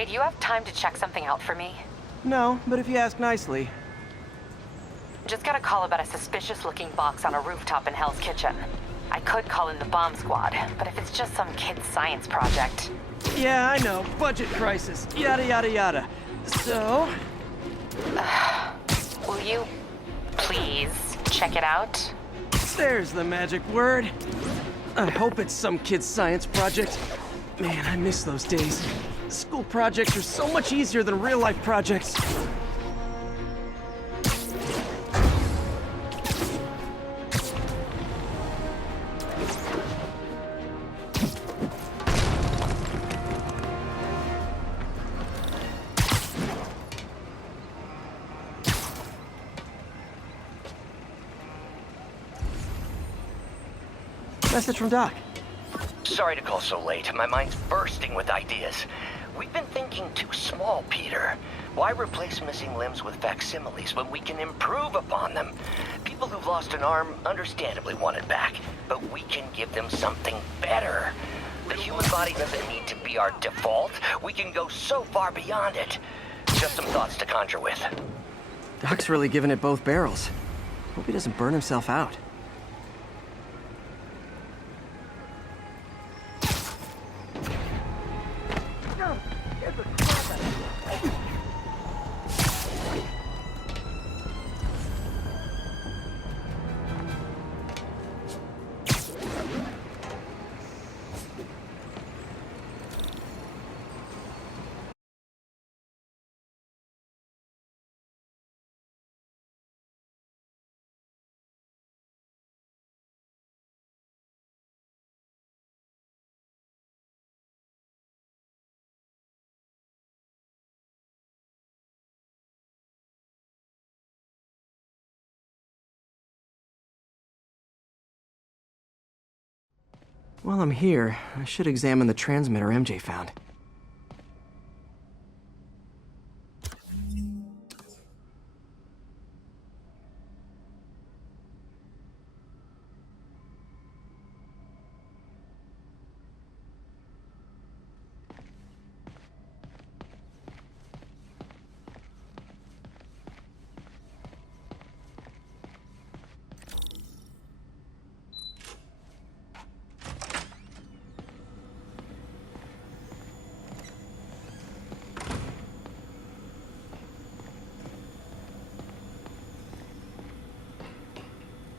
Hey, do you have time to check something out for me? No, but if you ask nicely. Just got a call about a suspicious-looking box on a rooftop in Hell's Kitchen. I could call in the bomb squad, but if it's just some kid's science project... Yeah, I know. Budget crisis. Yada, yada, yada. So... Will you please check it out? There's the magic word. I hope it's some kid's science project. Man, I miss those days. School projects are so much easier than real-life projects. Message from Doc. Sorry to call so late. My mind's bursting with ideas. We've been thinking too small, Peter. Why replace missing limbs with facsimiles when we can improve upon them? People who've lost an arm understandably want it back, but we can give them something better. The human body doesn't need to be our default. We can go so far beyond it. Just some thoughts to conjure with. Doc's really giving it both barrels. Hope he doesn't burn himself out. While I'm here, I should examine the transmitter MJ found.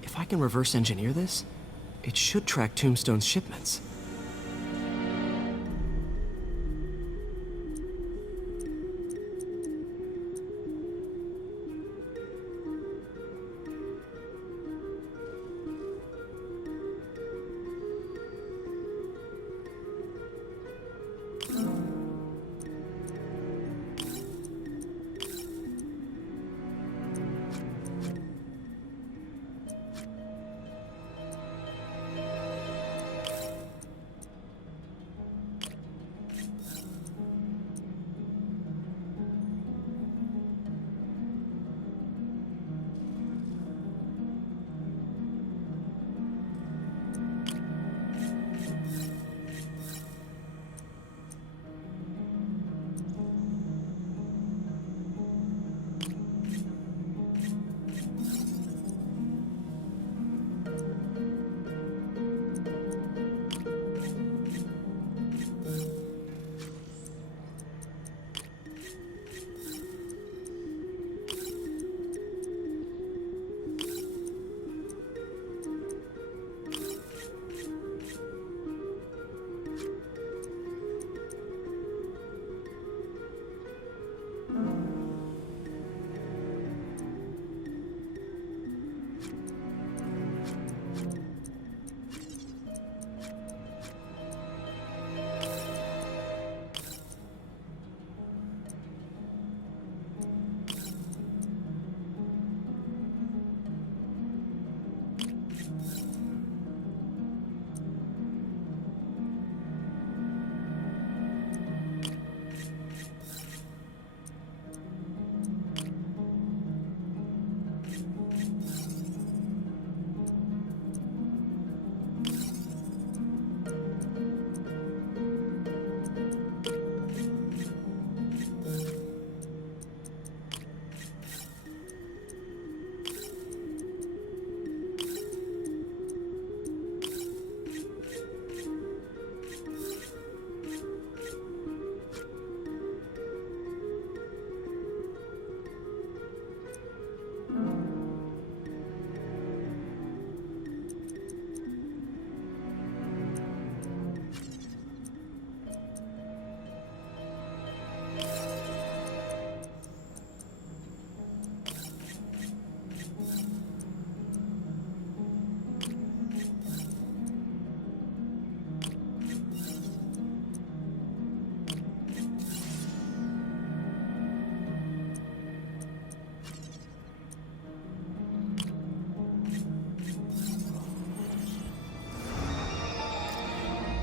If I can reverse engineer this, it should track Tombstone's shipments.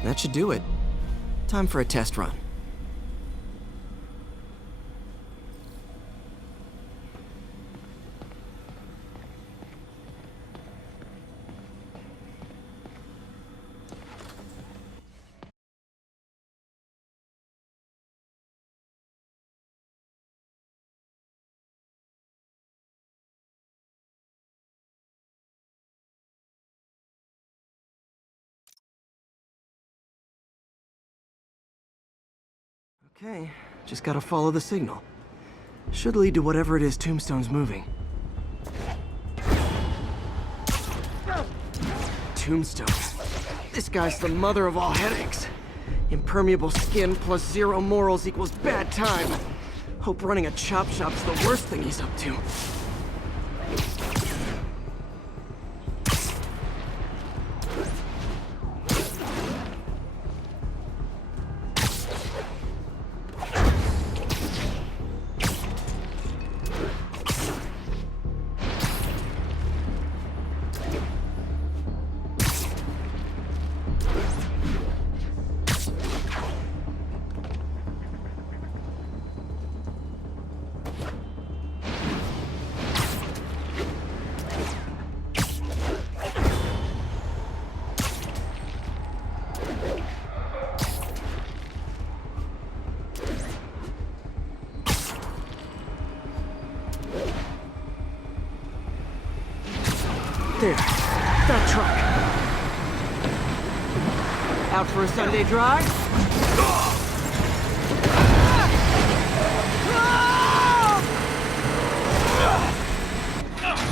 That should do it. Time for a test run. Okay, just gotta follow the signal. Should lead to whatever it is Tombstone's moving. Tombstone. This guy's the mother of all headaches. Impermeable skin plus zero morals equals bad time. Hope running a chop shop's the worst thing he's up to. There. That truck. Out for a Sunday drive?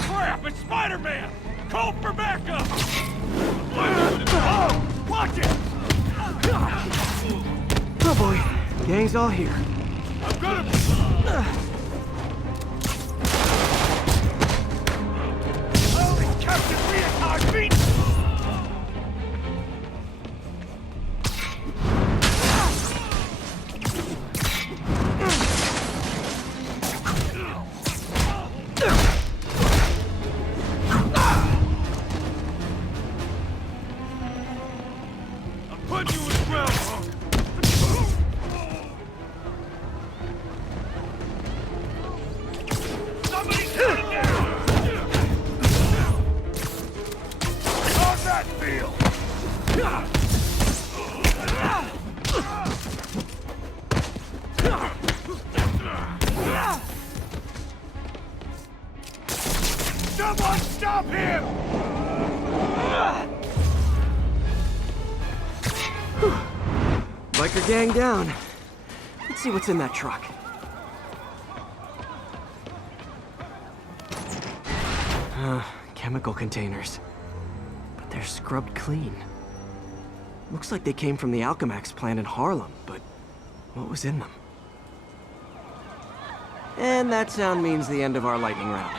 Crap! It's Spider-Man! Call for backup! Oh, watch it! Oh boy. Gang's all here. I'm gonna... Oh, it's Captain Leotard beat! I'm putting you in the ground, punk! Somebody turn it down! How's that feel? Someone stop him! Biker gang down. Let's see what's in that truck. Chemical containers. But they're scrubbed clean. Looks like they came from the Alchemax plant in Harlem, but what was in them? And that sound means the end of our lightning round.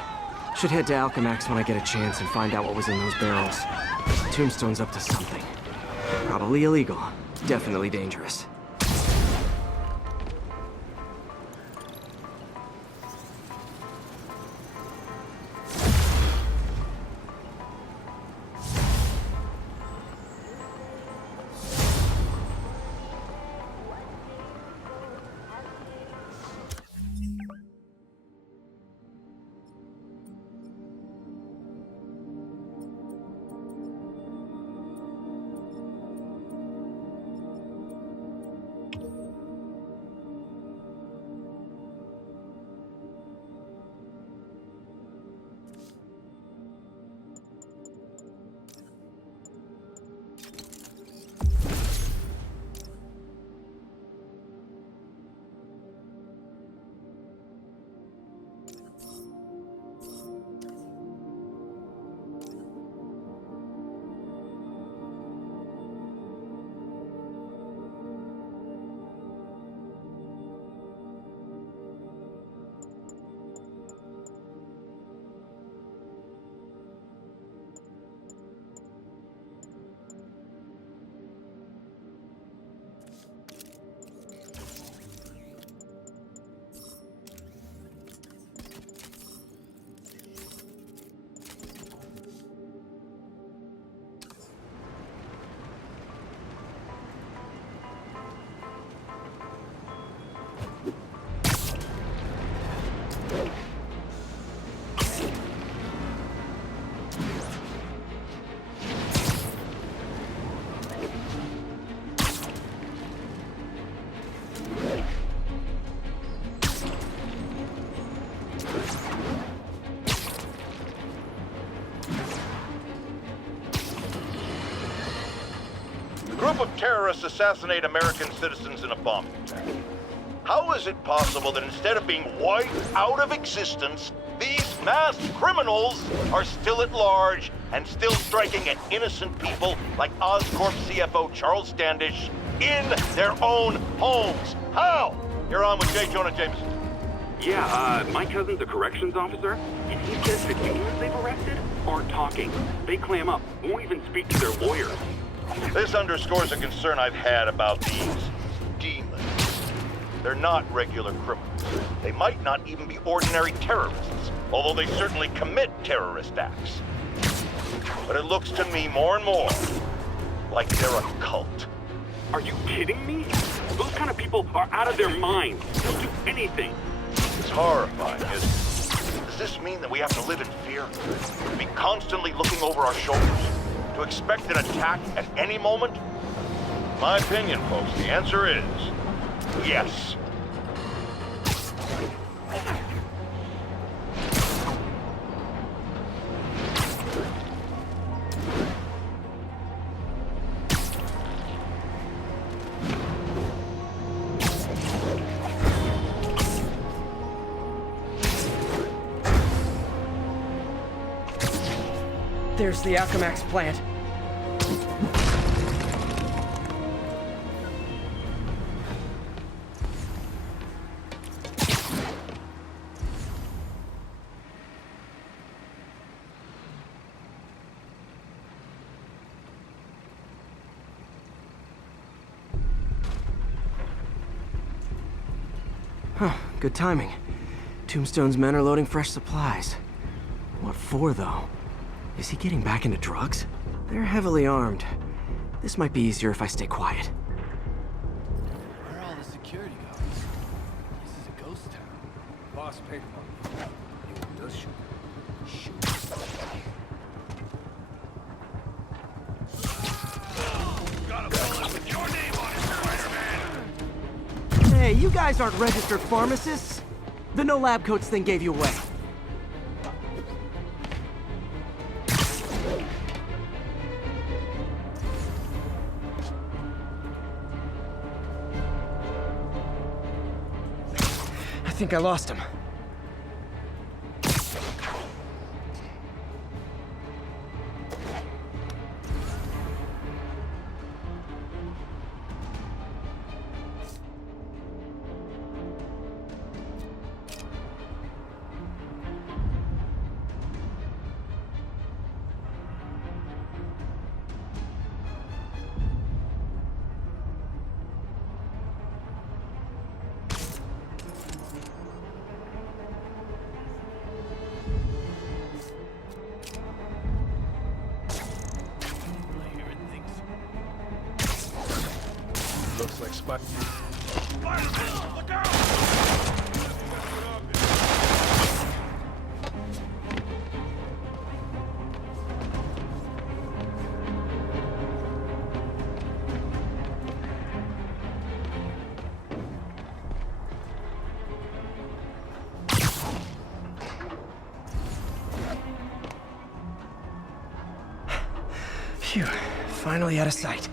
Should head to Alchemax when I get a chance and find out what was in those barrels. Tombstone's up to something. Probably illegal. Definitely dangerous. group of terrorists assassinate American citizens in a bombing attack. How is it possible that instead of being wiped out of existence, these masked criminals are still at large and still striking at innocent people like Oscorp CFO Charles Standish in their own homes? How? You're on with J. Jonah Jameson. Yeah, my cousin's a corrections officer, and he says the demons they've arrested aren't talking. They clam up, won't even speak to their lawyers. This underscores a concern I've had about these demons. They're not regular criminals. They might not even be ordinary terrorists, although they certainly commit terrorist acts. But it looks to me more and more like they're a cult. Are you kidding me? Those kind of people are out of their minds. They'll do anything. It's horrifying, isn't it? Does this mean that we have to live in fear? To be constantly looking over our shoulders? To expect an attack at any moment? My opinion, folks, the answer is yes. There's the Alchemax plant. Huh, good timing. Tombstone's men are loading fresh supplies. What for, though? Is he getting back into drugs? They're heavily armed. This might be easier if I stay quiet. Where are all the security guards? This is a ghost town. Boss paid for it. Anyone does shoot. Got a bullet with your name on it, Spider-Man! Hey, you guys aren't registered pharmacists. The no lab coats thing gave you away. I think I lost him. Looks like Spider-Man, look out! Phew, finally out of sight.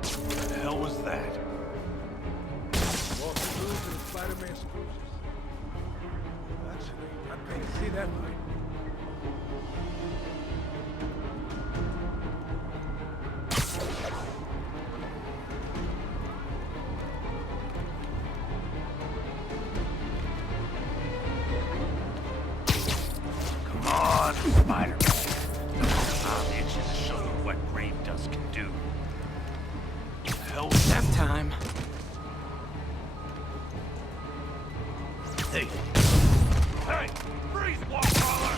What the hell was that? Walking through to the Spider-Man's cruisers. Actually, I paid to see that fight. Come on, Spider-Man. I'm itching to show you what grave dust can do. Hell, Nap time. hey! Hey! Freeze, Wallflower!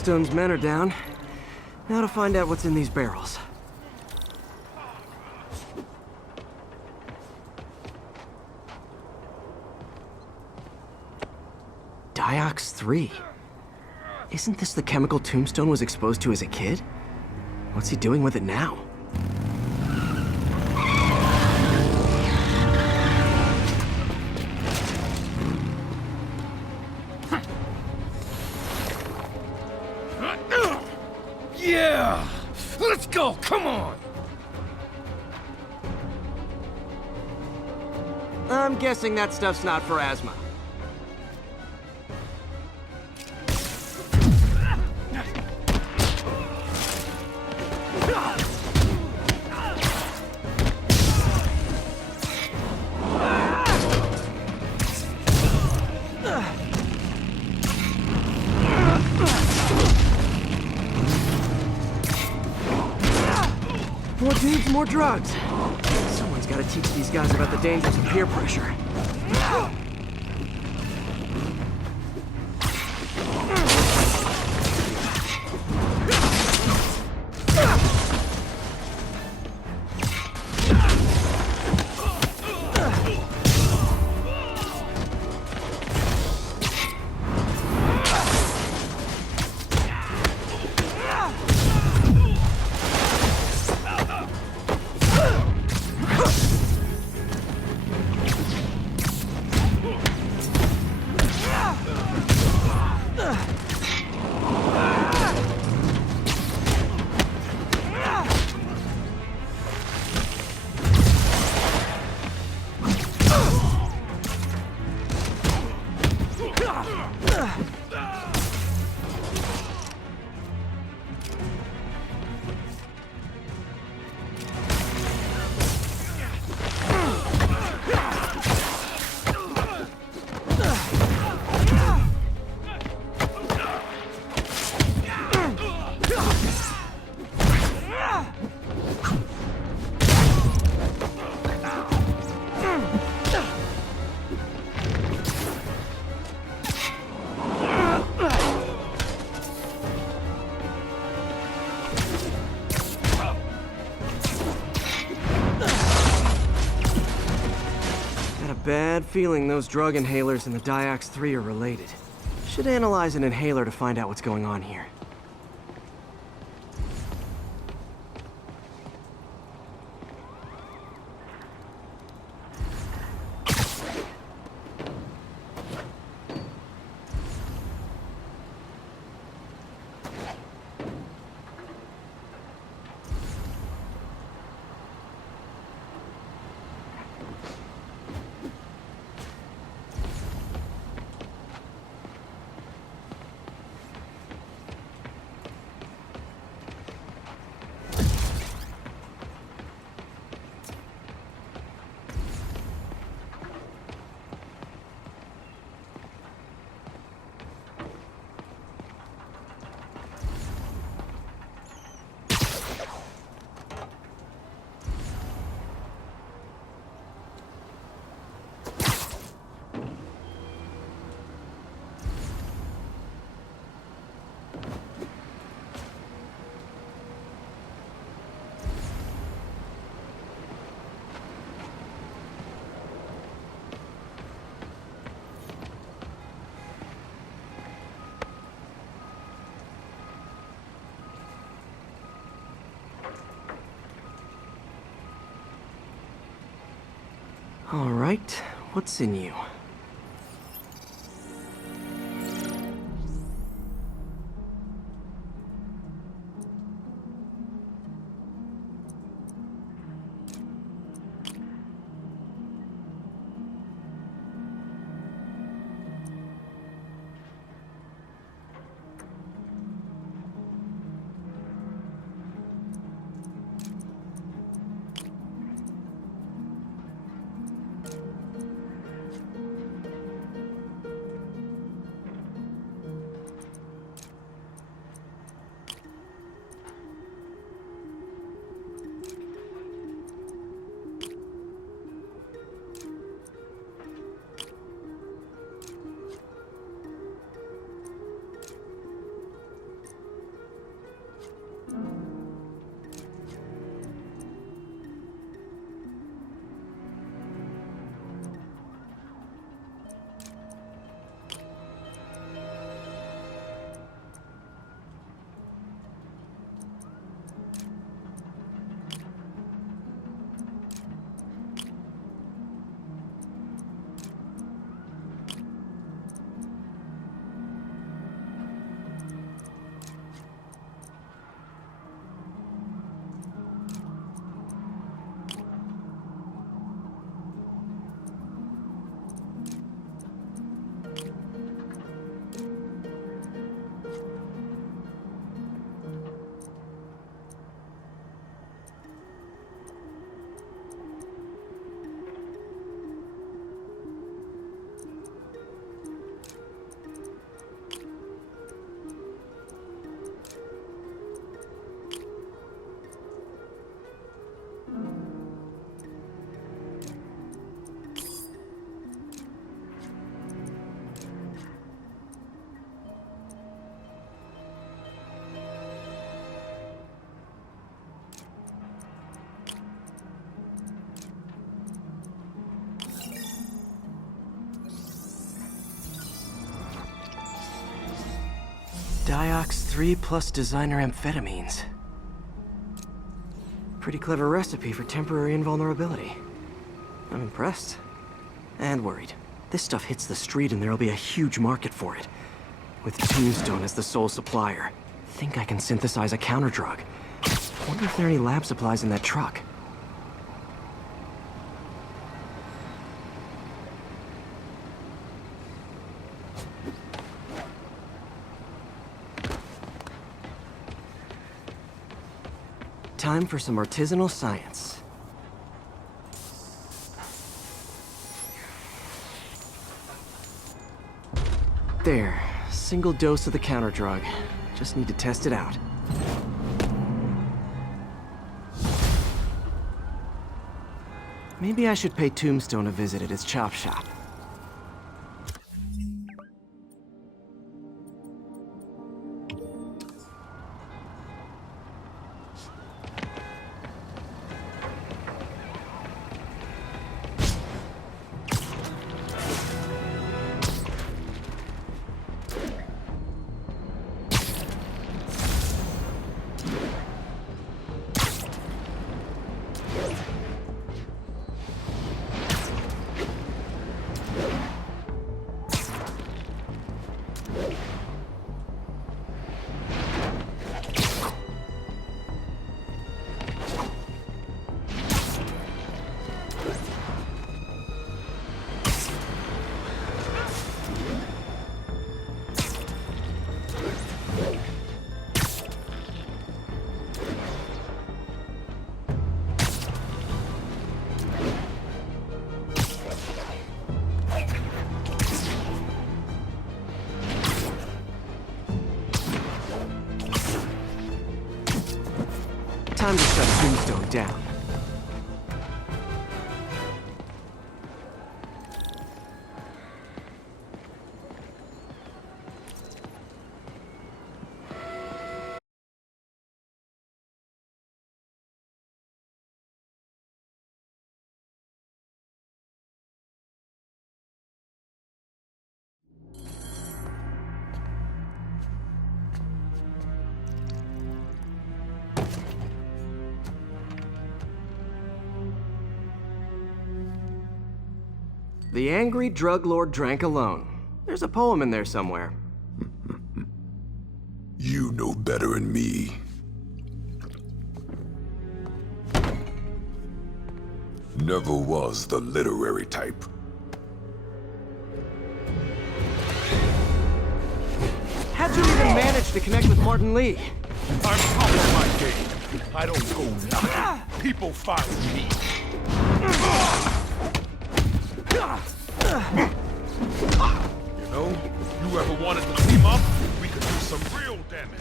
Tombstone's men are down. Now to find out what's in these barrels. Diox 3. Isn't this the chemical Tombstone was exposed to as a kid? What's he doing with it now? Yeah! Let's go, come on! I'm guessing that stuff's not for asthma. More dudes, more drugs. Someone's got to teach these guys about the dangers of peer pressure. Bad feeling those drug inhalers and the Diox 3 are related. Should analyze an inhaler to find out what's going on here. All right, what's in you? Diox 3 plus designer amphetamines. Pretty clever recipe for temporary invulnerability. I'm impressed. And worried. This stuff hits the street and there'll be a huge market for it. With Tombstone as the sole supplier, think I can synthesize a counterdrug. Wonder if there are any lab supplies in that truck. Time for some artisanal science. There, single dose of the counterdrug. Just need to test it out. Maybe I should pay Tombstone a visit at his chop shop. Time to shut Tombstone down. The angry drug lord drank alone. There's a poem in there somewhere. You know better than me. Never was the literary type. How'd you even manage to connect with Martin Lee? I'm top of my game. I don't go knocking. People find me. You know, you ever wanted to team up? We could do some real damage.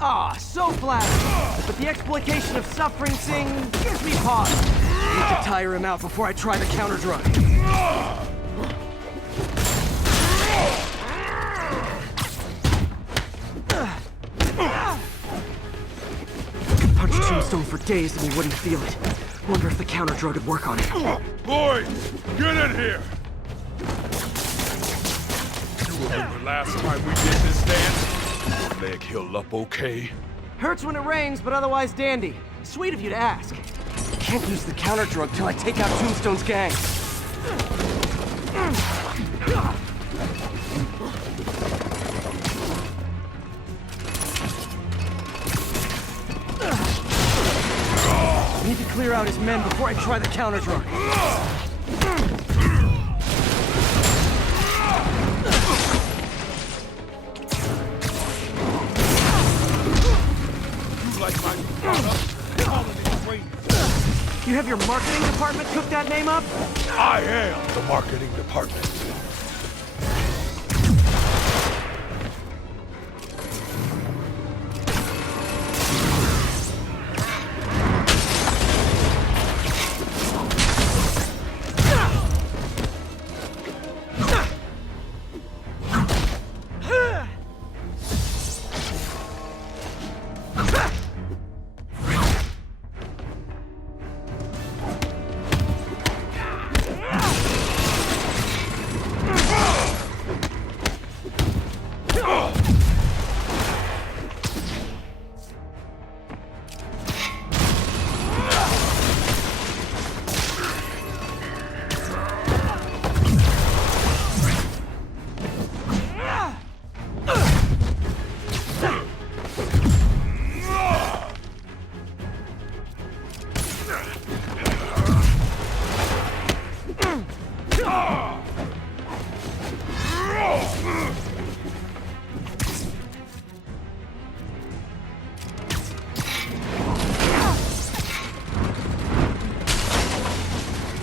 Ah, so flattering. But the exploitation of suffering thing gives me pause. Need to tire him out before I try the counterdrug. Could punch Tombstone for days and he wouldn't feel it. Wonder if the counterdrug would work on him. Boys, get in here! You remember last time we did this dance? Your leg healed up okay? Hurts when it rains, but otherwise dandy. Sweet of you to ask. Can't use the counterdrug till I take out Tombstone's gang. Need to clear out his men before I try the counterdrug. You like my product? Colony Radio. You have your marketing department cook that name up? I am the marketing department.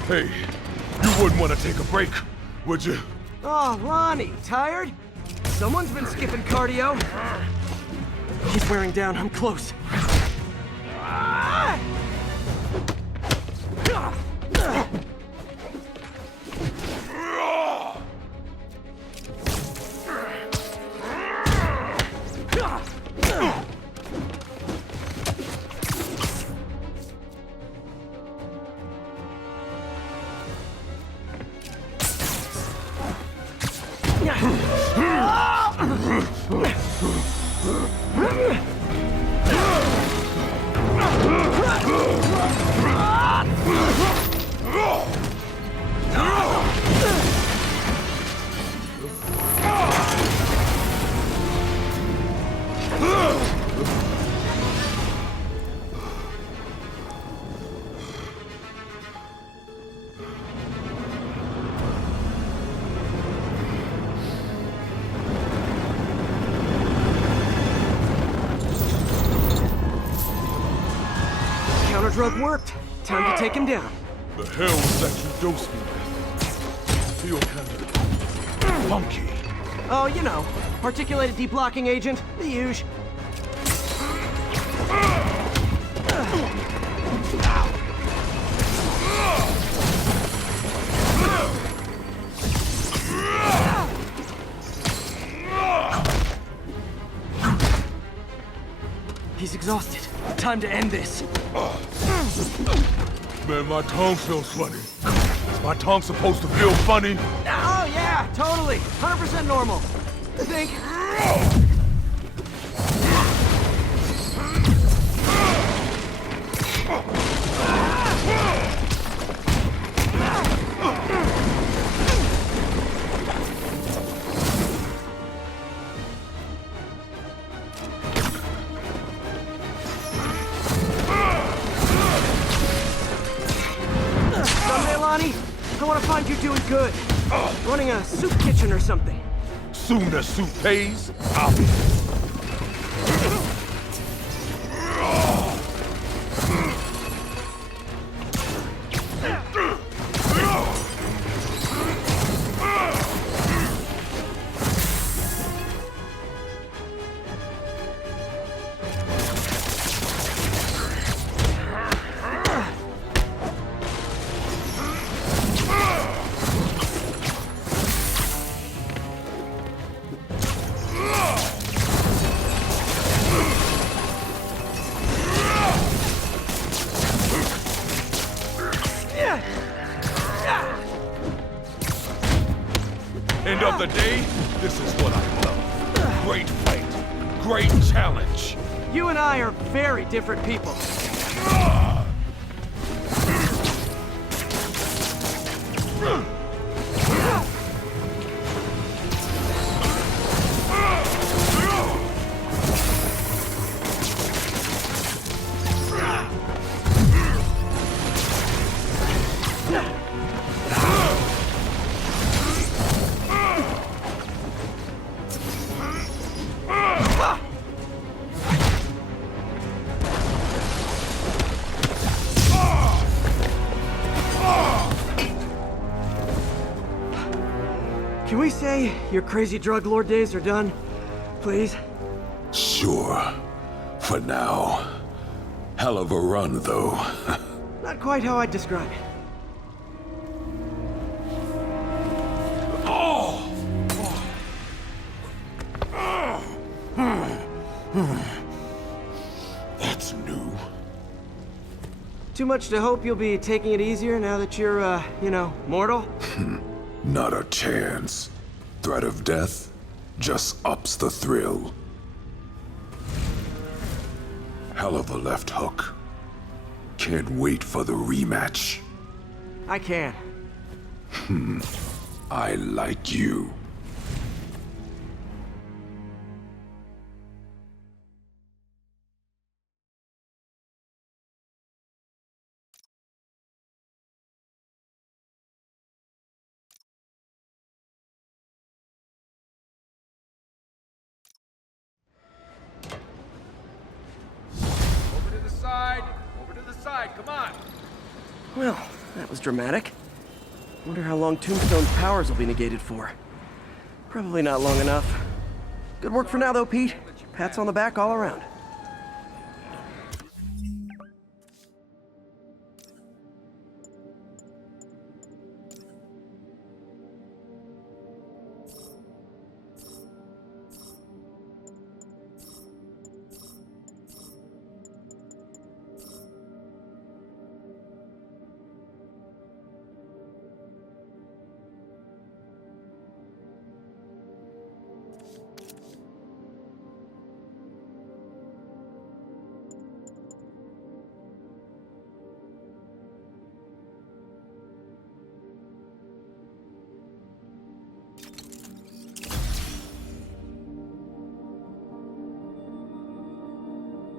Hey, you wouldn't want to take a break, would you? Oh, Lonnie, tired? Someone's been skipping cardio. He's wearing down. I'm close. Counter-drug worked. Time to take him down. The hell was that you dosed me with? Feel kinda funky. Oh, you know, articulated deblocking agent, the usual. He's exhausted. Time to end this. Man, my tongue feels funny. Is my tongue supposed to feel funny? Oh, yeah, totally. 100% normal. I think. Someday, Lonnie, I want to find you doing good. Running a soup kitchen or something. Soon as soup pays, I'll be. End of the day, this is what I love. Great fight. Great challenge. You and I are very different people. Can we say your crazy drug lord days are done? Please? Sure. For now. Hell of a run, though. Not quite how I'd describe it. That's new. Too much to hope you'll be taking it easier now that you're, mortal? Not a chance. Threat of death just ups the thrill. Hell of a left hook. Can't wait for the rematch. I can. I like you. inside, come on. Well, that was dramatic. Wonder how long Tombstone's powers will be negated for. Probably not long enough. Good work for now, though, Pete. Pats on the back all around.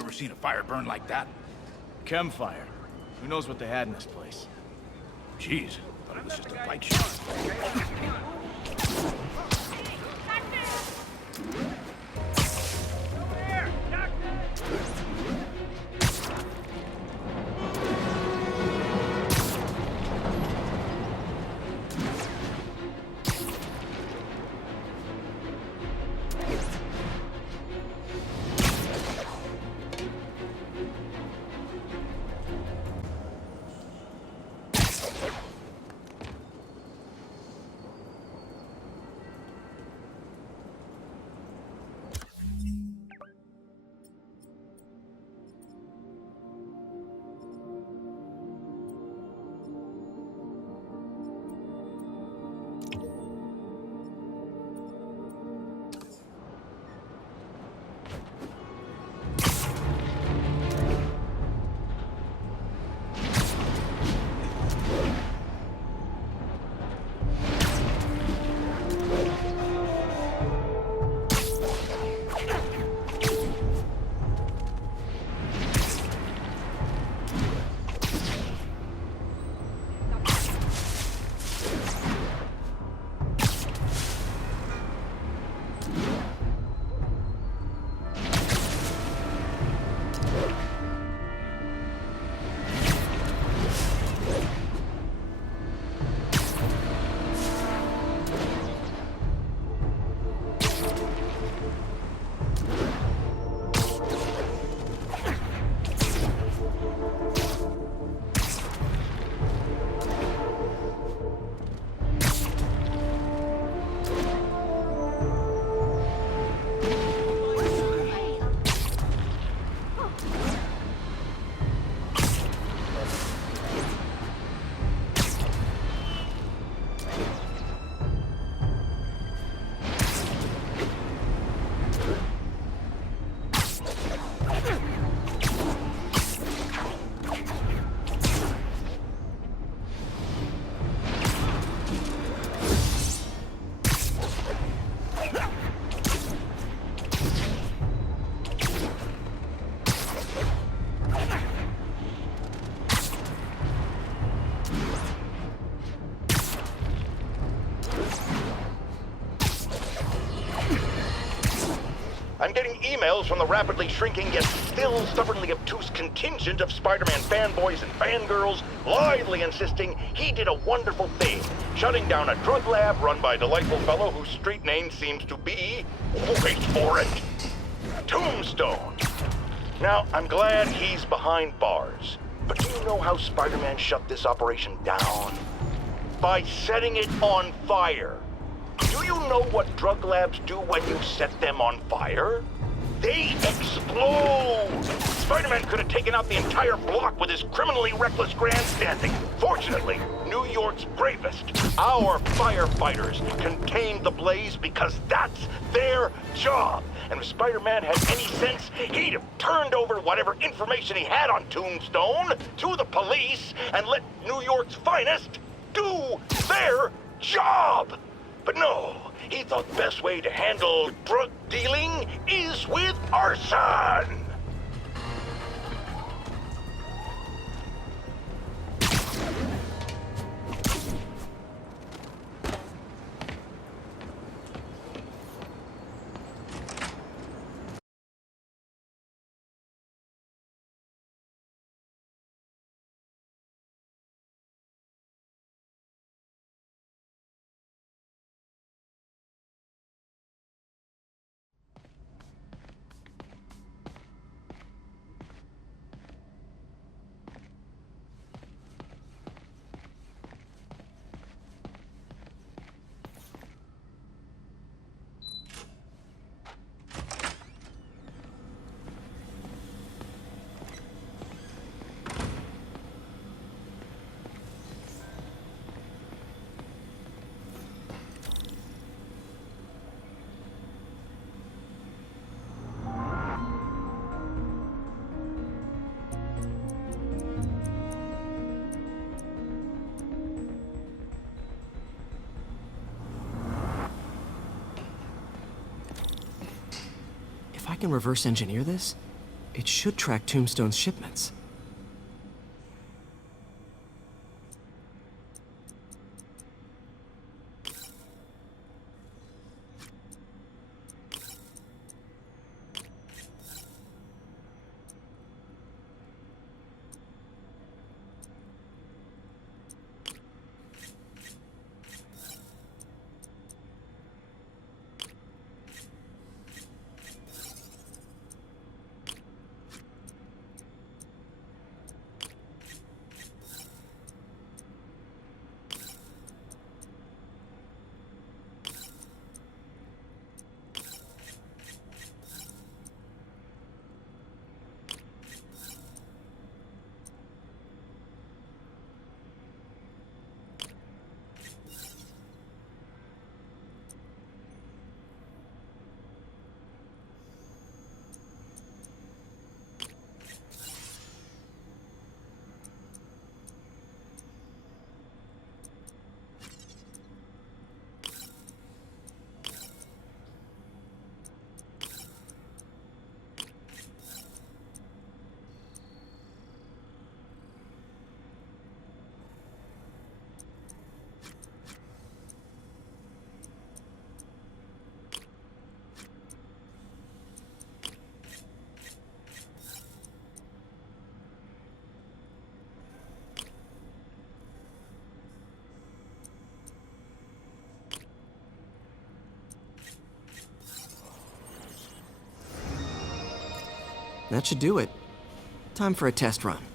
Ever seen a fire burn like that? Chem fire. Who knows what they had in this place? Jeez, thought it was just a bike shop. I'm getting emails from the rapidly shrinking yet still stubbornly obtuse contingent of Spider-Man fanboys and fangirls lively insisting he did a wonderful thing, shutting down a drug lab run by a delightful fellow whose street name seems to be, wait for it, Tombstone. Now, I'm glad he's behind bars, but do you know how Spider-Man shut this operation down? By setting it on fire. Do you know what drug labs do when you set them on fire? They explode! Spider-Man could have taken out the entire block with his criminally reckless grandstanding. Fortunately, New York's bravest, our firefighters, contained the blaze because that's their job. And if Spider-Man had any sense, he'd have turned over whatever information he had on Tombstone to the police and let New York's finest do their job. But no, he thought the best way to handle drug dealing is with arson. can reverse engineer this, it should track Tombstone's shipments. That should do it. Time for a test run.